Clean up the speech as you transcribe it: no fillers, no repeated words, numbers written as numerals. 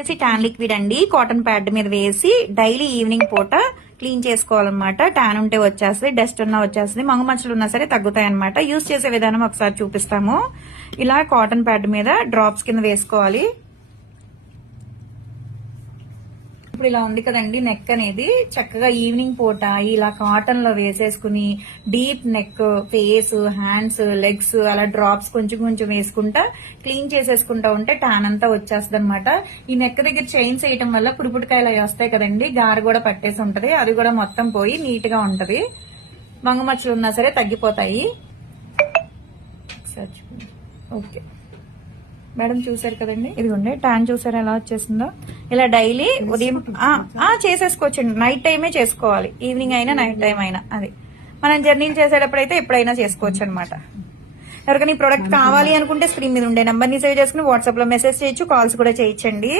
వచ్చేసి tan liquid అండి. Cotton pad మీద వేసి డైలీ ఈవినింగ్ పూట క్లీన్ చేసుకోవాలన్నమాట. ట్యాన్ ఉంటే వచ్చేస్తుంది, డస్ట్ ఉన్నా వచ్చేస్తుంది, మంగు మచ్చలు ఉన్నా సరే తగ్గుతాయి అనమాట. యూజ్ చేసే విధానం ఒకసారి చూపిస్తాము. ఇలా కాటన్ ప్యాడ్ మీద డ్రాప్స్ కింద వేసుకోవాలి. ఇప్పుడు ఇలా ఉంది కదండి నెక్ అనేది. చక్కగా ఈవినింగ్ పూట ఇలా కాటన్ లో వేసేసుకుని deep neck, face, hands, legs అలా డ్రాప్స్ కొంచెం కొంచెం వేసుకుంటా క్లీన్ చేసేసుకుంటా ఉంటే ట్యాన్ అంతా వచ్చేస్తుంది అనమాట. ఈ నెక్ దగ్గర చైన్స్ వేయటం వల్ల పుడిపుడికాయలు అవి వస్తాయి కదండి, గార కూడా పట్టేసి ఉంటది, అది కూడా మొత్తం పోయి నీట్ గా ఉంటది. మంగు మచ్చలు ఉన్నా సరే తగ్గిపోతాయి. ఓకే మేడం, చూసారు కదండి, ఇదిగోండి ట్యాన్ చూసారు ఎలా వచ్చేసిందో. ఇలా డైలీ ఉదయం చేసేసుకోవచ్చండి. నైట్ టైమే చేసుకోవాలి, ఈవినింగ్ అయినా నైట్ టైం అయినా. అది మనం జర్నీలు చేసేటప్పుడు అయితే ఎప్పుడైనా చేసుకోవచ్చు అనమాట. ఎవరికైనా ఈ ప్రోడక్ట్ కావాలి అనుకుంటే స్క్రీన్ మీద ఉండే నెంబర్ ని సేవ్ చేసుకుని వాట్సాప్ లో మెసేజ్ చేయొచ్చు, కాల్స్ కూడా చేయొచ్చండి.